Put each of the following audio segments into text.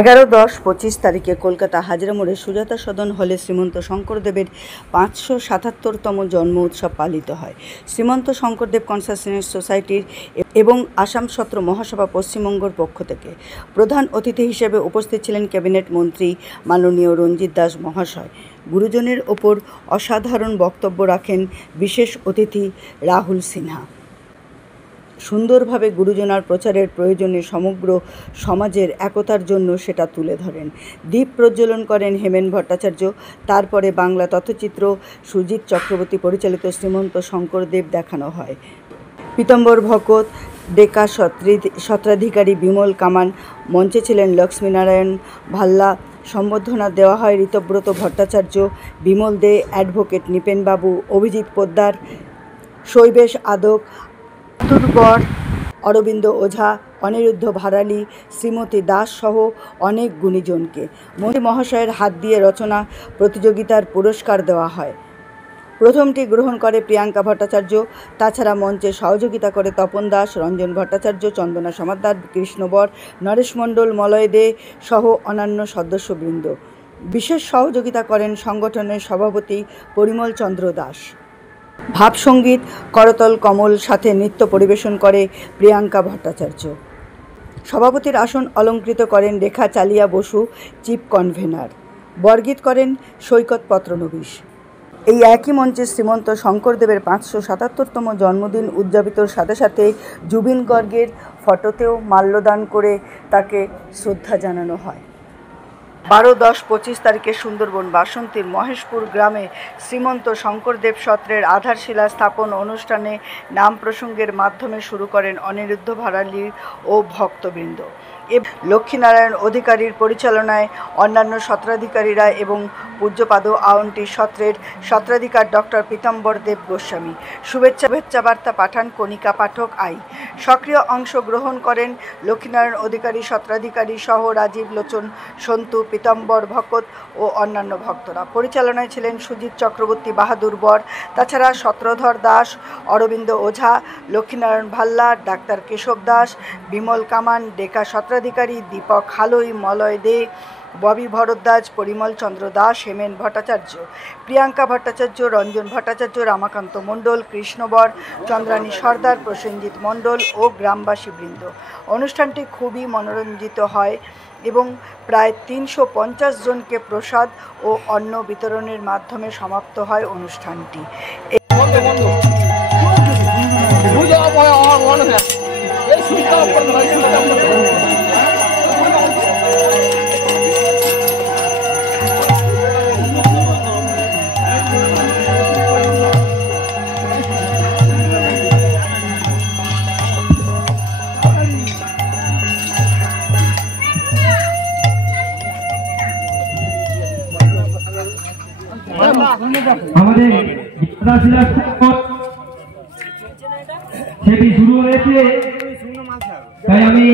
11-10-25 তারিখে কলকাতা হাজরা মোড়ে সুজাতা সদন হলে শ্রীমন্ত শঙ্করদেবের 577তম জন্ম উৎসব পালিত হয়। শ্রীমন্ত শঙ্করদেব কনসাসনেস সোসাইটির এবং আসাম সত্র মহাসভা পশ্চিমবঙ্গের পক্ষ থেকে প্রধান অতিথি হিসেবে উপস্থিত ছিলেন ক্যাবিনেট মন্ত্রী মাননীয় রঞ্জিত দাস মহাশয়। গুরুজনের ওপর অসাধারণ বক্তব্য রাখেন বিশেষ অতিথি রাহুল সিনহা। সুন্দরভাবে গুরুজনার প্রচারের প্রয়োজনে সমগ্র সমাজের একতার জন্য সেটা তুলে ধরেন। দীপ প্রজ্বলন করেন হেমেন ভট্টাচার্য। তারপরে বাংলা তথ্যচিত্র সুজিত চক্রবর্তী পরিচালিত শ্রীমন্ত শঙ্করদেব দেখানো হয়। পীতাম্বর ভকত, ডেকা সত্রাধিকারী বিমল কামান, মঞ্চে ছিলেন লক্ষ্মীনারায়ণ ভাল্লা। সম্বর্ধনা দেওয়া হয় ঋতব্রত ভট্টাচার্য, বিমল দে, অ্যাডভোকেট নিপেনবাবু, অভিজিৎ পোদ্দার, শৈবেশ আদক, দুর্বর, অরবিন্দ ওঝা, অনিরুদ্ধ ভারালি, শ্রীমতী দাস সহ অনেক গুণীজনকে। মন্ত্রী মহাশয়ের হাত দিয়ে রচনা প্রতিযোগিতার পুরস্কার দেওয়া হয়। প্রথমটি গ্রহণ করে প্রিয়াঙ্কা ভট্টাচার্য। তাছাড়া মঞ্চে সহযোগিতা করে তপন দাস, রঞ্জন ভট্টাচার্য, চন্দনা সমাদ্দার, কৃষ্ণ বর, নরেশ মণ্ডল, মলয় দে সহ অন্যান্য সদস্যবৃন্দ। বিশেষ সহযোগিতা করেন সংগঠনের সভাপতি পরিমল চন্দ্র দাস। ভাবসঙ্গীত করতল কমল সাথে নৃত্য পরিবেশন করে প্রিয়াঙ্কা ভট্টাচার্য। সভাপতির আসন অলঙ্কৃত করেন রেখা চালিয়া বসু, চিফ কনভেনার। বরগীত করেন সৈকত পত্রনবীশ। এই একই মঞ্চে শ্রীমন্ত শঙ্করদেবের 577তম জন্মদিন উদযাপিতর সাথে সাথে জুবিন গর্গের ফটোতেও মাল্যদান করে তাকে শ্রদ্ধা জানানো হয়। 12-10-25 তারিখে সুন্দরবন বাসন্তীর মহেশপুর গ্রামে শ্রীমন্ত শঙ্করদেব সত্রের আধারশিলা স্থাপন অনুষ্ঠানে নাম প্রসঙ্গের মাধ্যমে শুরু করেন অনিরুদ্ধ ভারালি ও ভক্তবৃন্দ। লক্ষ্মীনারায়ণ অধিকারীর পরিচালনায় অন্যান্য সত্রাধিকারীরা এবং পূজ্যপাদ আউন্টি সত্রের সত্রাধিকার ডক্টর পীতাম্বর দেব গোস্বামী শুভেচ্ছা বার্তা পাঠান কণিকা পাঠক আই। সক্রিয় অংশগ্রহণ করেন লক্ষ্মীনারায়ণ অধিকারী সত্রাধিকারী সহ রাজীব লোচন, সন্তু, পীতাম্বর ভকত ও অন্যান্য ভক্তরা। পরিচালনায় ছিলেন সুজিত চক্রবর্তী, বাহাদুর বর। তাছাড়া সত্রধর দাস, অরবিন্দ ওঝা, লক্ষ্মীনারায়ণ ভাল্লা, ডাক্তার কেশব দাস, বিমল কামান, ডেকা সত্রাধিকারী দীপক হালই, মলয় দে, ববি ভরদ্বাজ, পরিমল চন্দ্র দাস, হেমেন ভট্টাচার্য, প্রিয়াঙ্কা ভট্টাচার্য, রঞ্জন ভট্টাচার্য, রামাকান্ত মণ্ডল, কৃষ্ণবর, চন্দ্রানী সর্দার, প্রসেনজিৎ মণ্ডল ও গ্রামবাসী বৃন্দ। অনুষ্ঠানটি খুবই মনোরঞ্জিত হয় এবং প্রায় 350 জনকে প্রসাদ ও অন্ন বিতরণের মাধ্যমে সমাপ্ত হয় অনুষ্ঠানটি। আমাদের সেটি শুরু হয়েছে, তাই আমি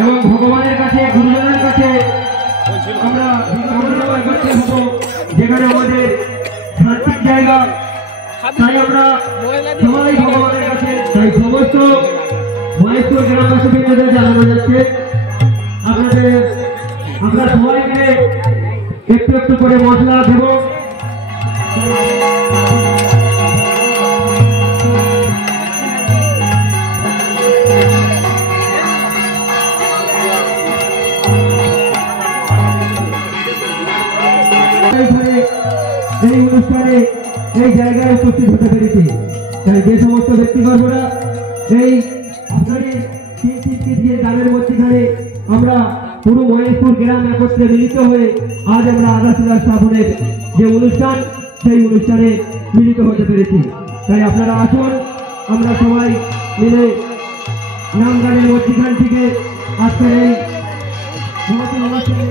এবং ভগবানের কাছে, গুরুজনের কাছে আমরা যেখানে আমাদের শান্তির জায়গা, তাই আমরা সবাই ভগবানের কাছে, তাই সমস্ত মহেশপুর গ্রামবাসীদের জানানো যাচ্ছে আমরা সবাইকে একটু একটু করে মশলা দেব। এই অনুষ্ঠানে এই জায়গায় উপস্থিত হতে পেরেছি, তাই যে সমস্ত ব্যক্তিবর্গরা এই আপনাদের 3 গানের মধ্যখানে আমরা পুরো মহেশপুর গ্রাম একত্রে মিলিত হয়ে আজ আমরা আধাশিলা স্থাপনের যে অনুষ্ঠান সেই অনুষ্ঠানে মিলিত হতে পেরেছি। তাই আপনারা আসুন, আমরা সবাই মিলে নাম গানের মধ্যখান থেকে আজকের এই মহতি অনুষ্ঠানে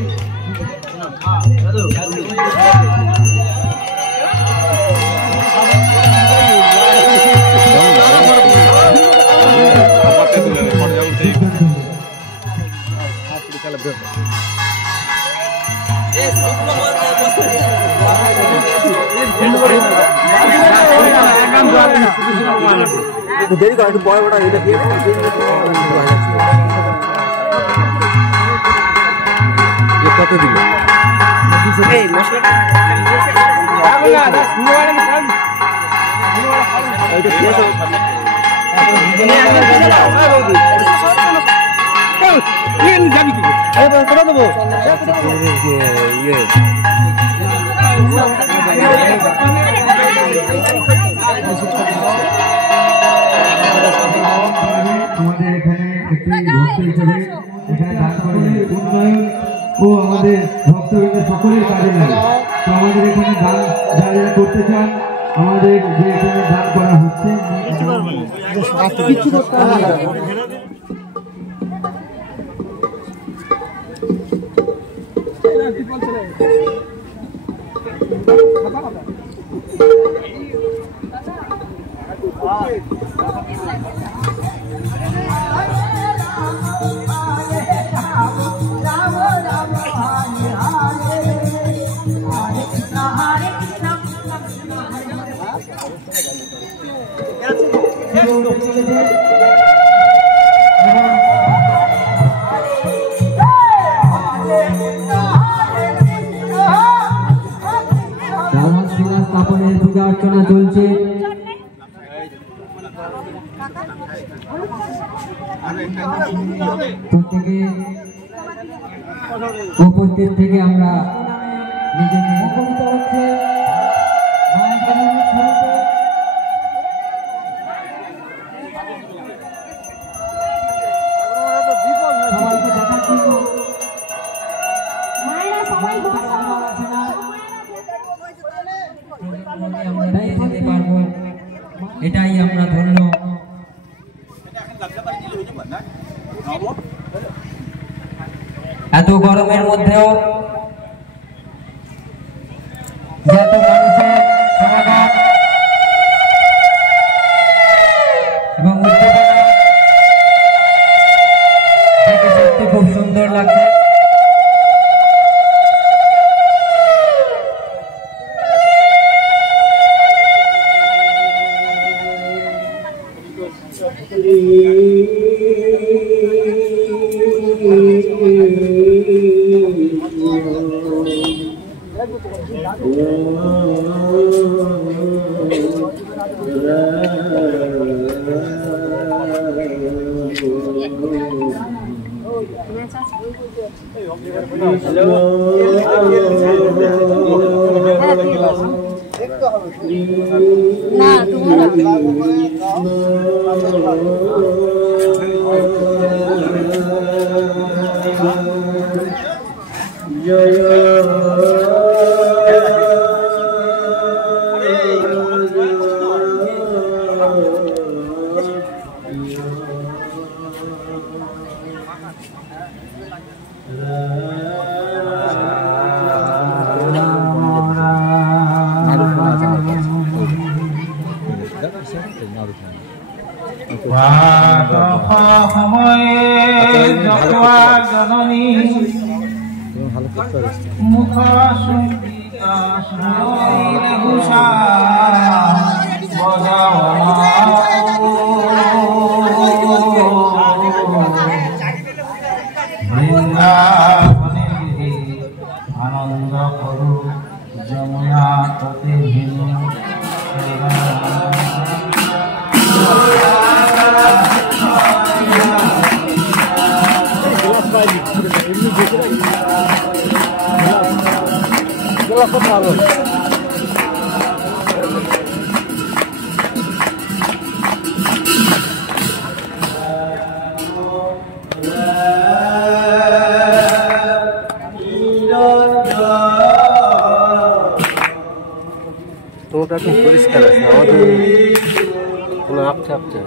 দেরি করে একটু বড় বড় এটা দিয়ে কত দিল আমাদের এখানে একটি ভক্ত হিসেবে এখানে দান করে উন্নয়ন ও আমাদের ভক্তবৃন্দের সকলের কাজে লাগে। তো আমাদের এখানে দান যারা যারা করতে চান, আমাদের যে এখানে দান করা হচ্ছে স্থাপনের পূজা অর্চনা চলছে। প্রত্যেকে উপস্থিত থেকে আমরা নিজেকে মুখরিত হচ্ছে। এটাই আমরা ধন্য। এত গরমের মধ্যেও যত মানুষের সমাগম এবং উদ্দীপনা দেখে সত্যি খুব সুন্দর লাগছে। আনন্দ করু যমুনা তটে জলটা খুব পরিষ্কার আছে, আমাদের কোনো আপচা আপচা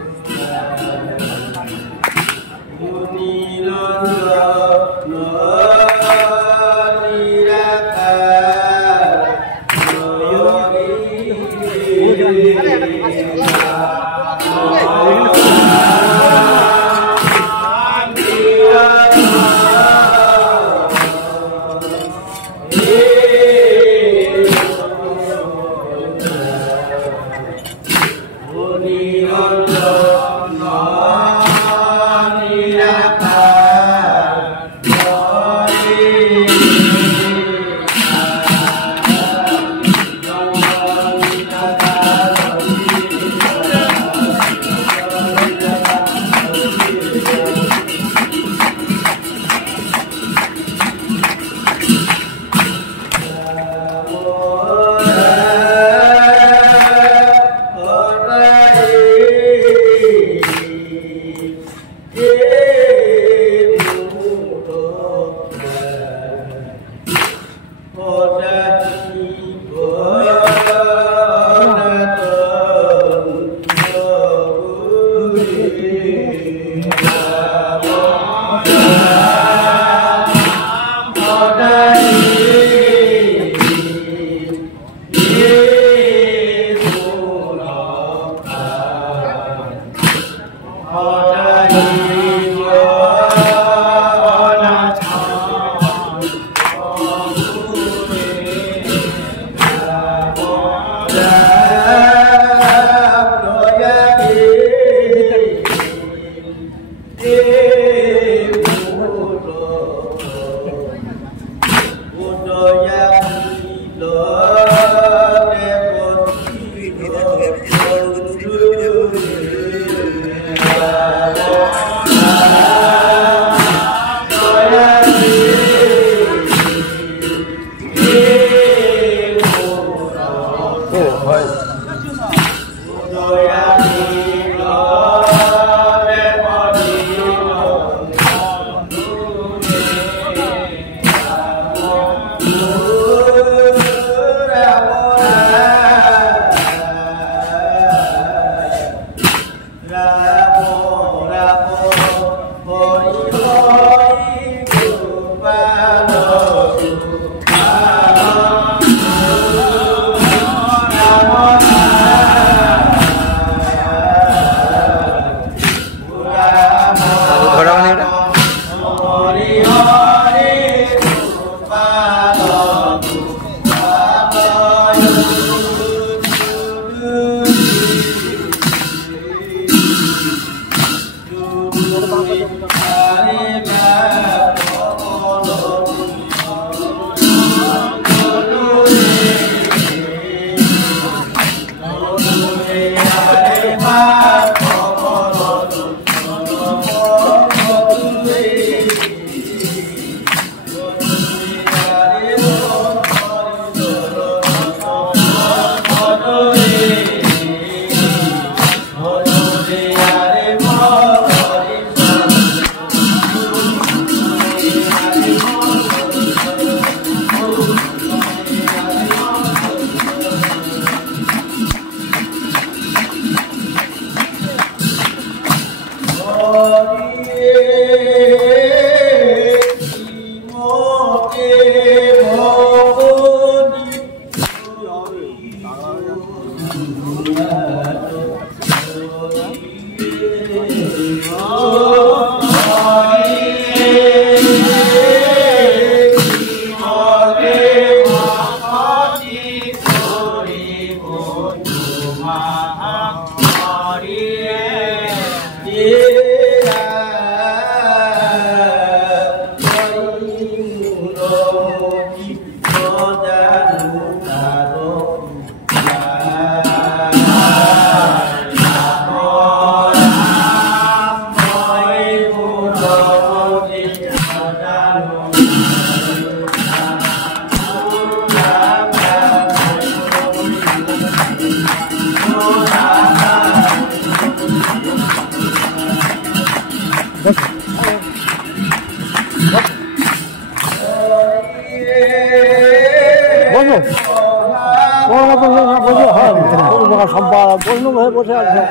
হয়ে বসে আছে।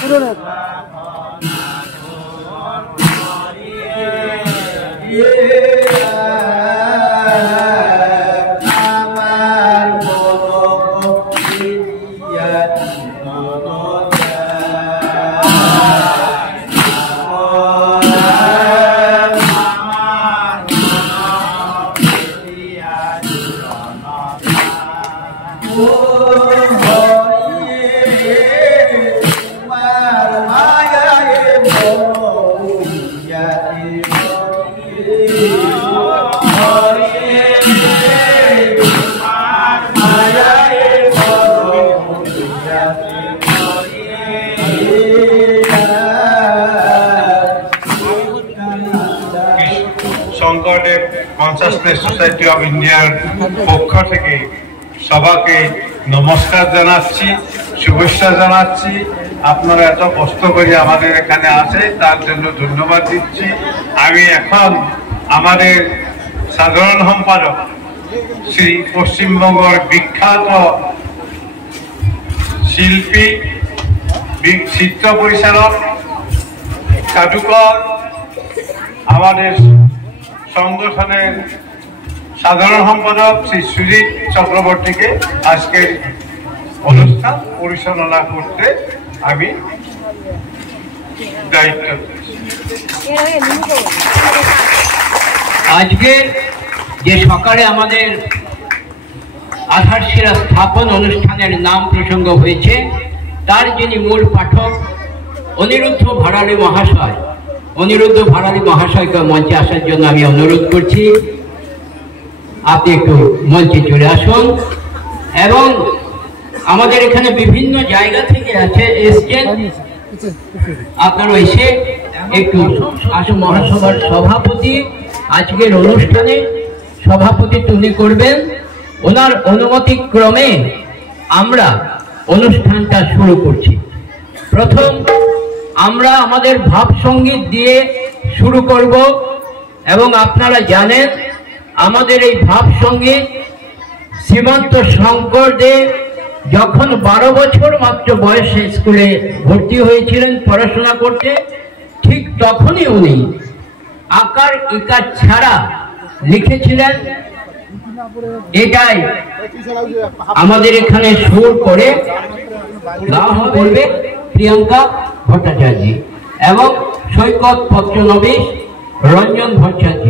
পুরনো শঙ্করদেব কনসাসনেস সোসাইটি অফ ইন্ডিয়ার পক্ষ থেকে সবাইকে নমস্কার জানাচ্ছি, শুভেচ্ছা জানাচ্ছি। আপনারা এত কষ্ট করে আমাদের এখানে আসে তার জন্য ধন্যবাদ দিচ্ছি। আমি এখন আমাদের সাধারণ সম্পাদক শ্রী পশ্চিমবঙ্গের বিখ্যাত শিল্পী, চিত্র পরিচালক, জাদুকর, আমাদের সংগঠনের সাধারণ সম্পাদক শ্রী সুজিত চক্রবর্তীকে আজকের অনুষ্ঠান পরিচালনা করতে আমি দায়িত্ব দিচ্ছি। আজকে যে সকালে আমাদের আধারশিলা স্থাপন অনুষ্ঠানের নাম প্রসঙ্গ হয়েছে, তার যিনি মূল পাঠক অনিরুদ্ধ ভাড়ালী মহাশয়, অনিরুদ্ধ ভাড়ালী মহাশয়কে মঞ্চে আসার জন্য আমি অনুরোধ করছি। আপনি একটু মঞ্চে চলে আসুন। এবং আমাদের এখানে বিভিন্ন জায়গা থেকে এসছেন, আপনারা এসে একটু আসুন। মহাসভার সভাপতি আজকের অনুষ্ঠানে সভাপতি উনি করবেন। ওনার অনুমতি ক্রমে আমরা অনুষ্ঠানটা শুরু করছি। প্রথম আমরা আমাদের ভাব সঙ্গীত দিয়ে শুরু করব। এবং আপনারা জানেন আমাদের এই ভাব সঙ্গীত শ্রীমন্ত শঙ্করদেব যখন 12 বছর মাত্র বয়সে স্কুলে ভর্তি হয়েছিলেন পড়াশোনা করতে, ঠিক তখনই উনি আকার ইকার ছাড়া লিখেছিলেন। এটাই আমাদের এখানে সুর করে গাওয়া করবে প্রিয়াঙ্কা ভট্টাচার্য এবং সৈকত পত্রনবীশ রঞ্জন ভট্টাচার্য।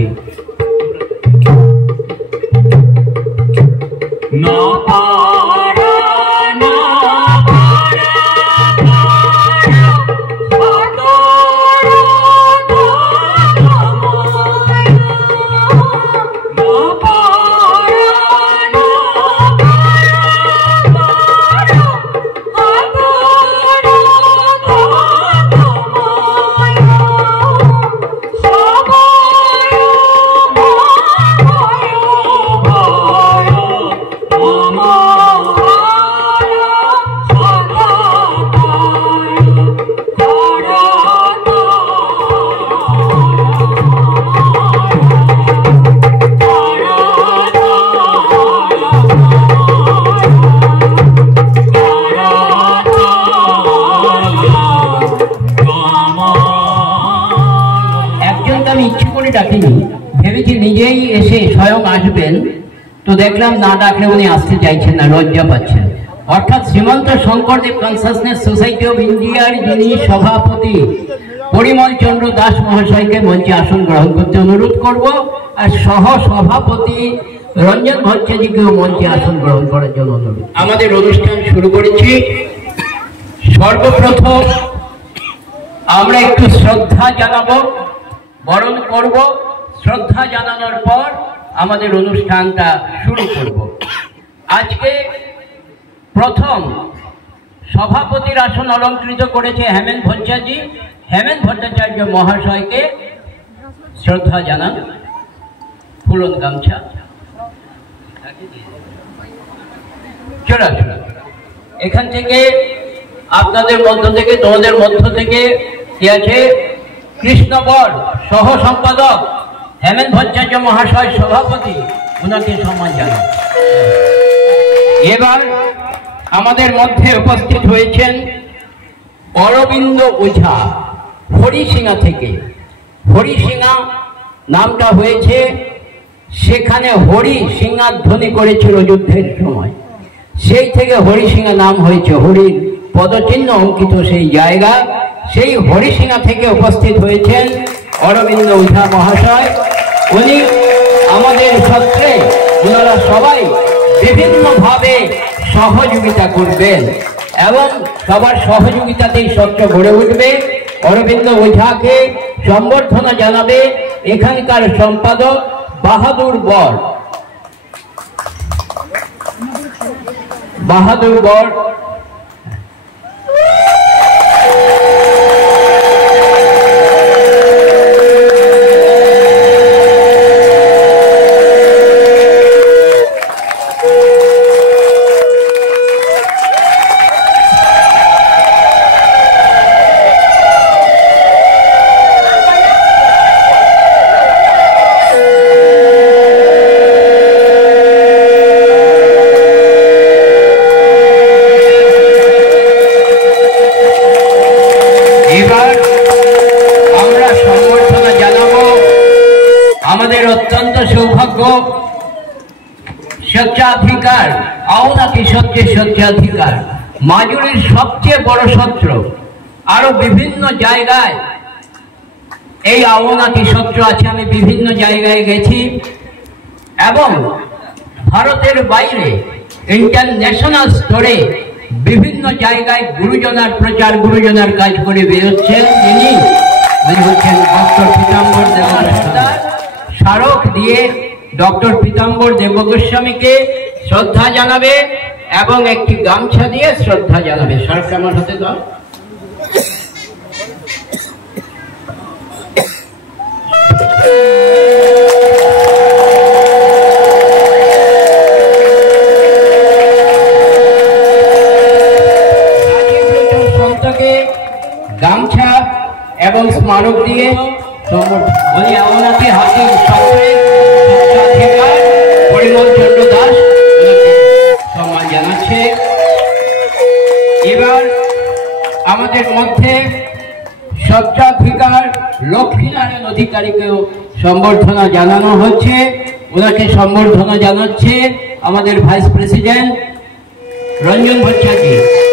ভেবেছি নিজেই এসে স্বয়ং আসবেন, তো দেখলাম না ডাকলে উনি আসতে চাইছেন না, লজ্জা পাচ্ছেন। অর্থাৎ Srimanta Sankardev consciousness society of ইন্ডিয়ার যিনি সভাপতি পরিমল চন্দ্র দাস মহাশয়কে মঞ্চে আসন গ্রহণ করতে অনুরোধ করব, আর সহ সভাপতি রঞ্জন ভট্টাচার্যকেও মঞ্চে আসন গ্রহণ করার জন্য অনুরোধ। আমাদের অনুষ্ঠান শুরু করেছি। সর্বপ্রথম আমরা একটু শ্রদ্ধা জানাবো, বরণ করব। শ্রদ্ধা জানানোর পর আমাদের অনুষ্ঠানটা শুরু করব। আজকে প্রথম সভাপতির আসন অলঙ্কৃত করেছে হেমেন ভট্টাচার্য। হেমেন ভট্টাচার্য মহাশয়কে শ্রদ্ধা জানান। ফুলন গামছা চড়া চড়া এখান থেকে আপনাদের মধ্য থেকে, তোমাদের মধ্য থেকে কি আছে কৃষ্ণ বর সহ সম্পাদক, হেমেন ভট্টাচার্য মহাশয় সভাপতি, ওনাকে সম্মান জানাই। এবার আমাদের মধ্যে উপস্থিত হয়েছেন অরবিন্দ ওঝা, হরিসিংহা থেকে। হরিসিংহা নামটা হয়েছে, সেখানে হরি সিংহাধ্বনি করেছিল যুদ্ধের সময়, সেই থেকে হরিসিংহা নাম হয়েছে, হরির পদচিহ্ন অঙ্কিত সেই জায়গা। সেই হরিসিংহা থেকে উপস্থিত হয়েছেন অরবিন্দ ওঝা মহাশয়। উনি আমাদের সত্রে ওনারা সবাই বিভিন্নভাবে সহযোগিতা করবেন এবং সবার সহযোগিতাতেই সত্র গড়ে উঠবে। অরবিন্দ ওঝাকে সম্বর্ধনা জানাবে এখানকার সম্পাদক বাহাদুর বর। বাহাদুর বর আমাদের অত্যন্ত সৌভাগ্য, স্বেচ্ছাধিকার আওনাতি সত্যের স্বেচ্ছাধিকার মাজুরির সবচেয়ে বড় সত্র। আরো বিভিন্ন জায়গায় এই আওনাতি সত্র আছে, আমি বিভিন্ন জায়গায় গেছি এবং ভারতের বাইরে ইন্টারন্যাশনাল স্তরে বিভিন্ন জায়গায় গুরুজনার প্রচার, গুরুজনার কাজ করে বেরোচ্ছেন। তিনি হচ্ছেন ডক্টর পীতাম্বর দেবগোস্বামী। স্মারক দিয়ে ডক্টর পীতাম্বর দেবগোস্বামীকে শ্রদ্ধা জানাবে এবং একটি গামছা দিয়ে শ্রদ্ধা জানাবে। স্মারকটা আমার হাতে দাও। সন্তকে গামছা এবং স্মারক দিয়ে উনি অবনাথী হাতি স্বত্রের পরিমল চন্দ্র দাস সম্মান জানাচ্ছে। এবার আমাদের মধ্যে স্বত্রাধিকার লক্ষ্মীনারায়ণ অধিকারীকেও সম্বর্ধনা জানানো হচ্ছে। ওনাকে সম্বর্ধনা জানাচ্ছে আমাদের ভাইস প্রেসিডেন্ট রঞ্জন ভট্টাচার্য।